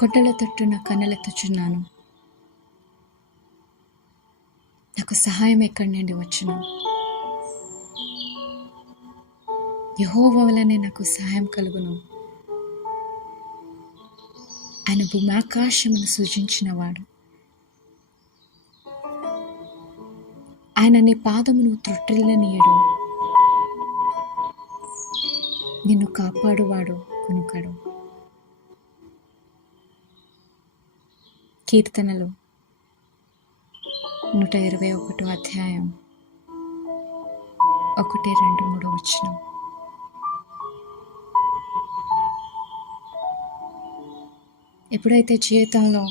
కొండల తట్టు నా కన్నులెత్తుచున్నాను. నాకు సహాయం ఎక్కడి నుండి వచ్చును? యెహోవా వలనే నాకు సహాయం కలుగును. ఆయన భూమాకాశమును సృజించినవాడు. ఆయన నీ పాదమును త్రొట్టిల్లనీయడు. నిన్ను కాపాడువాడు కొనుకడు. కీర్తనలు 121 అధ్యాయం 1, 2, 3 వచనం. ఎప్పుడైతే జీవితంలో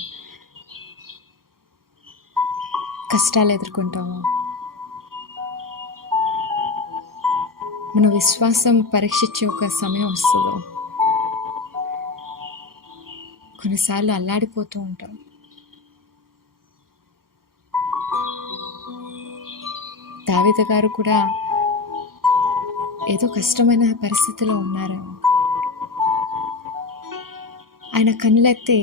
కష్టాలు ఎదుర్కొంటామో, మన విశ్వాసం పరీక్షించే ఒక సమయం వస్తుందో, కొన్నిసార్లు అల్లాడిపోతూ ఉంటాం. దావీదు గారు కూడా ఏదో కష్టమైన పరిస్థితిలో ఉన్నారేమో. ఆయన కన్నులెత్తి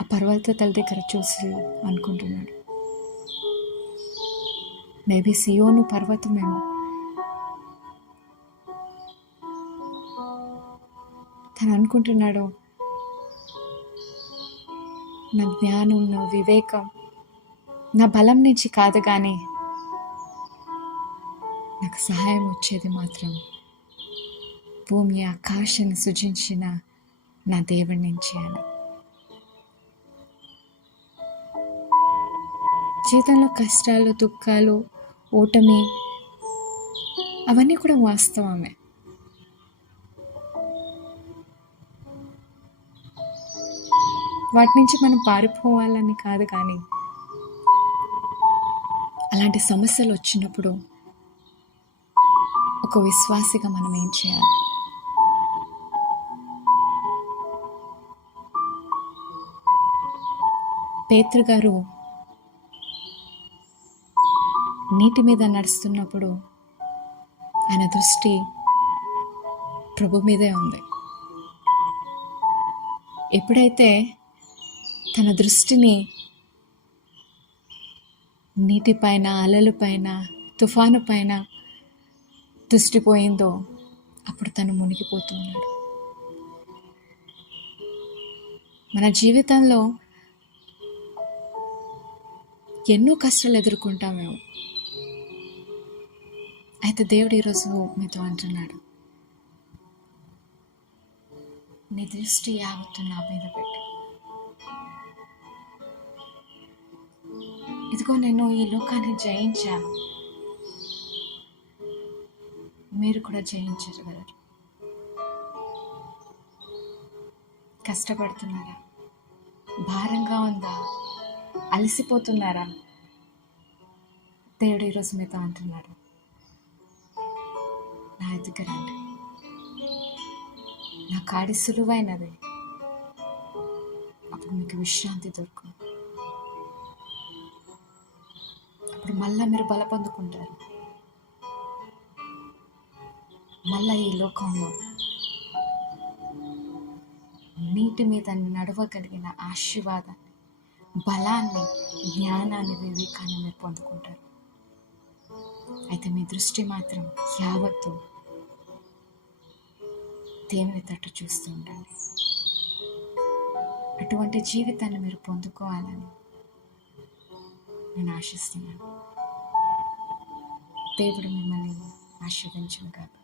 ఆ పర్వత తల దగ్గర చూసి అనుకుంటున్నాడు, మేబీ సియోను పర్వతమేమో. తను అనుకుంటున్నాడు, నా జ్ఞానం, నా వివేకం, నా బలం నుంచి కాదు, కానీ నాకు సహాయం వచ్చేది మాత్రం భూమి ఆకాశాన్ని సృజించిన నా దేవుడి నుంచి అని. జీవితంలో కష్టాలు, దుఃఖాలు, ఓటమి అవన్నీ కూడా వాస్తవమే. వాటి నుంచి మనం పారిపోవాలని కాదు, కానీ అలాంటి సమస్యలు వచ్చినప్పుడు ఒక విశ్వాసిగా మనం ఏం చేయాలి? పేతురు గారు నీటి మీద నడుస్తున్నప్పుడు ఆయన దృష్టి ప్రభు మీదే ఉంది. ఎప్పుడైతే తన దృష్టిని నీటిపైన, అలలపైన, తుఫాను పైన దృష్టి పోయిందో అప్పుడు తను మునిగిపోతున్నాడు. మన జీవితంలో ఎన్నో కష్టాలు ఎదుర్కొంటామేమో. అయితే దేవుడు ఈరోజు మీతో అంటున్నాడు, నీ దృష్టి యావత్తు నా మీద పెట్టు. ఇదిగో నేను ఈ లోకాన్ని జయించాను, మీరు కూడా జయించగలరు. కష్టపడుతున్నారా? భారంగా ఉందా? అలసిపోతున్నారా? దేవుడు ఈరోజు మీతో అంటున్నాడు, నా ఎదుగు రండి, నా కాడి సులువైనది, అప్పుడు మీకు విశ్రాంతి దొరుకు. అప్పుడు మళ్ళా మీరు బల పొందుకుంటారు. మళ్ళా ఈ లోకంలో నీటి మీద నడవగలిగిన ఆశీర్వాదాన్ని, బలాన్ని, జ్ఞానాన్ని, వివేకాన్ని మీరు పొందుకుంటారు. అయితే మీ దృష్టి మాత్రం యావత్తు దేవుని తట్టు చూస్తూ ఉండండి. అటువంటి జీవితాన్ని మీరు పొందుకోవాలని నేను ఆశిస్తున్నాను. దేవుడు మిమ్మల్ని ఆశీర్వదించును గాక.